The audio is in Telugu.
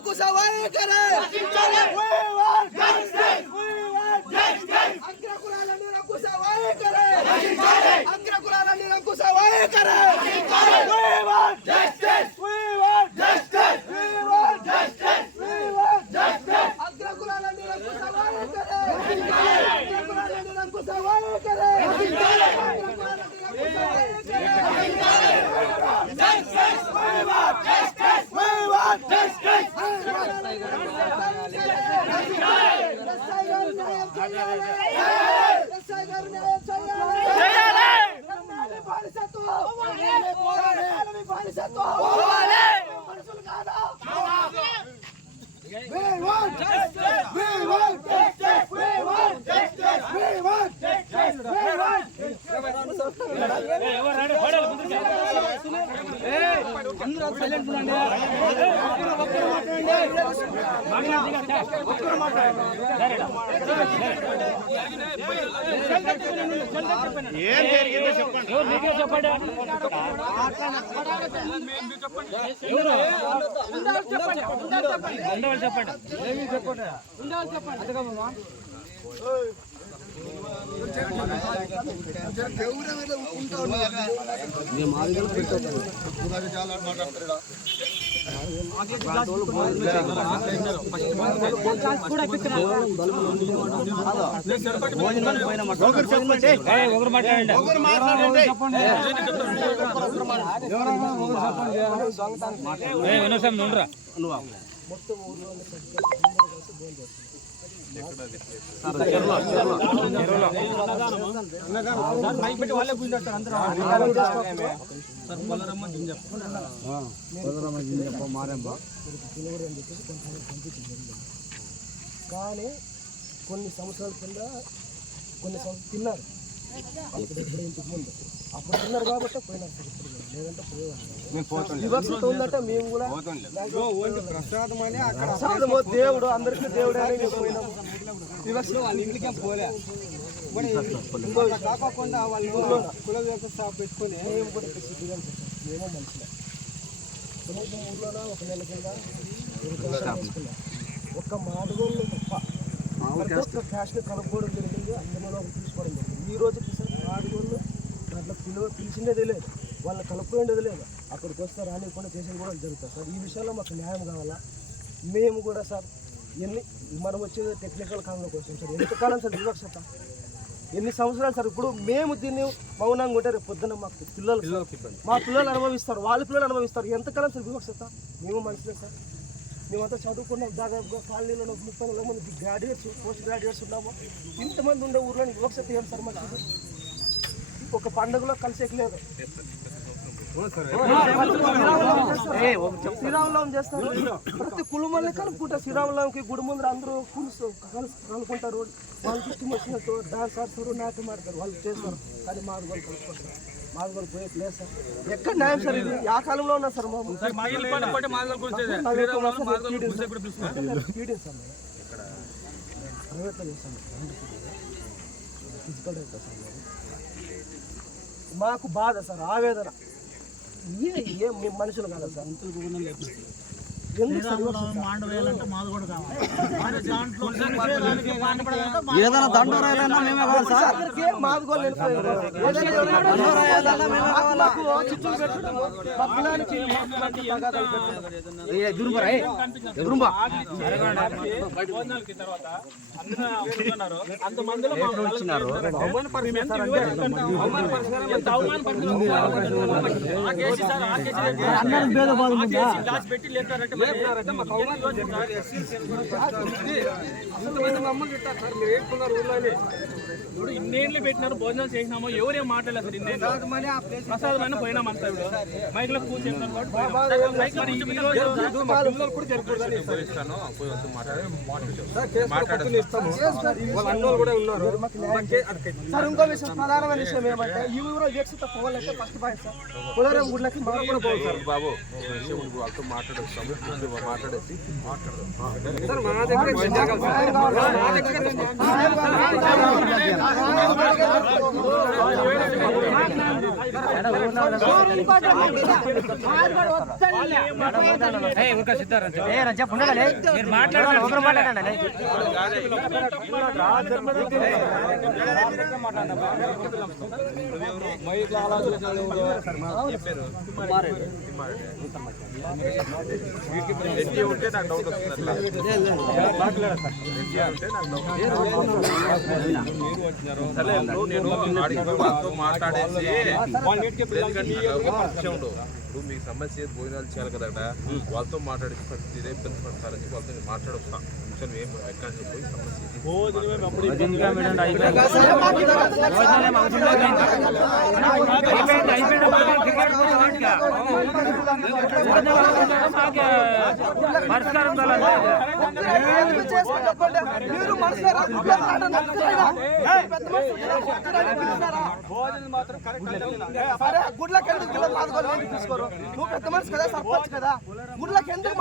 निरंकुश हवाई करे अग्रकुलाला निरंकुश हवाई करे अग्रकुलाला निरंकुश हवाई करे we want justice we want justice अग्रकुलाला निरंकुश हवाई करे अग्रकुलाला निरंकुश हवाई करे justice we want justice కానీ కొన్ని సంవత్సరాల కింద తిన్నారు అప్పుడు తిన్నారు కాబట్టి పోయినారు సార్ ఇప్పుడు లేదంటే పోయేవాళ్ళు వివక్షత ఉందంటే మేము కూడా ప్రసాదము దేవుడు అందరికీ దేవుడే అని పోయినాము వివక్ష వాళ్ళ ఇంటికే పోలే కాకుండా వాళ్ళు కుల వ్యవస్థ పెట్టుకొని మేము కూడా మేమో మనుషులే ఊర్లోనే ఒక నెల కింద ఒక్క మాడుగోళ్ళు తప్ప ఫ్యాషన్ కలుపుకోవడం జరిగింది అందులో తీసుకోవడం జరిగింది ఈ రోజు మాడుగోళ్ళు దాంట్లో పిలిచిందే లేదు వాళ్ళని కలుపుకునేది లేదు అక్కడికి వస్తే రానివ్వకుండా చేసేది కూడా జరుగుతుంది సార్ ఈ విషయంలో మాకు న్యాయం కావాలా మేము కూడా సార్ మనం వచ్చేది టెక్నికల్ కాలంలోకి వచ్చాం సార్ ఎంతకాలం సార్ వివక్షత ఎన్ని సంవత్సరాలు సార్ ఇప్పుడు మేము దీన్ని మౌనంగా ఉంటే రేపు పొద్దున్న మాకు మా పిల్లలు అనుభవిస్తారు వాళ్ళ పిల్లలు అనుభవిస్తారు ఎంతకాలం సార్ వివక్షత మేము మనుషులే సార్ మేమంతా చదువుకున్నాం దాదాపుగా కాలనీలో 30 మంది గ్రాడ్యుయేట్స్ పోస్ట్ గ్రాడ్యుయేట్స్ ఉన్నాము ఇంతమంది ఉండే ఊర్లో వివక్షత ఏం సార్ మాకు ఒక పండుగలో కలిసేయలేదు శ్రీరామనవమి చేస్తారు ప్రతి కుటుంబాన్ని కలుపుకుంటారు శ్రీరామనవమికి గుడి ముందర అందరూ కలుపుకుంటారు వాళ్ళకి ఇష్టం వచ్చినట్టు డాన్స్ ఆడతారు నాట్యం ఆడతారు వాళ్ళు చేస్తారు కానీ మాదిగోళ్ళు కలుపుకుంటారు మాదిగోళ్ళు పోయే ప్లేస్ సార్ ఎక్కడ న్యాయం సార్ ఇది ఆ కాలంలో ఉన్నా సార్ ప్రైవేట్లో చేస్తాను ఫిజికల్ డైరెక్టర్ సార్ మాకు బాధ సార్ ఆవేదన ఏం మేము మనుషులు కదా సార్ ఏదైనా దండోరాయాలన్నా మేమే కావాలి సార్ ఇప్పుడు ఇన్నేళ్ళు పెట్టినారు భోజనాలు చేసినామో ఎవరేం మాట్లాడలేదు సార్ ఇన్నేళ్ళు ప్రసాదమైన పోయినామంతా మైక్ లో కూర్చున్నారు ఇంకో విషయం ప్రధానమైన విషయం ఏమంటే ఈ ఊరు వ్యక్తితో పోవాలంటే ఫస్ట్ పాయింట్ సార్ కులరం గుడ్లకి మనం కూడా పోవాలి సార్ బాబు మాట్లాడచ్చు మాట్లాడేసి రెడ్డి ఉంటే నాకు డౌట్ వస్తుంది సరే నేను వాళ్ళతో మాట్లాడేసి ఇప్పుడు మీకు సమస్య భోజనాలు చేయాలి కదా వాళ్ళతో మాట్లాడేసి ఇదే ఇబ్బంది పడతారని వాళ్ళతో మాట్లాడొస్తాను కొంచెం ఏం ఎక్కడ పోయి గుడ్లకి ఎందుకు తీసుకోరు నువ్వు పెద్ద మనిషి కదా సర్పంచ్ కదా గుడ్లకి ఎందుకు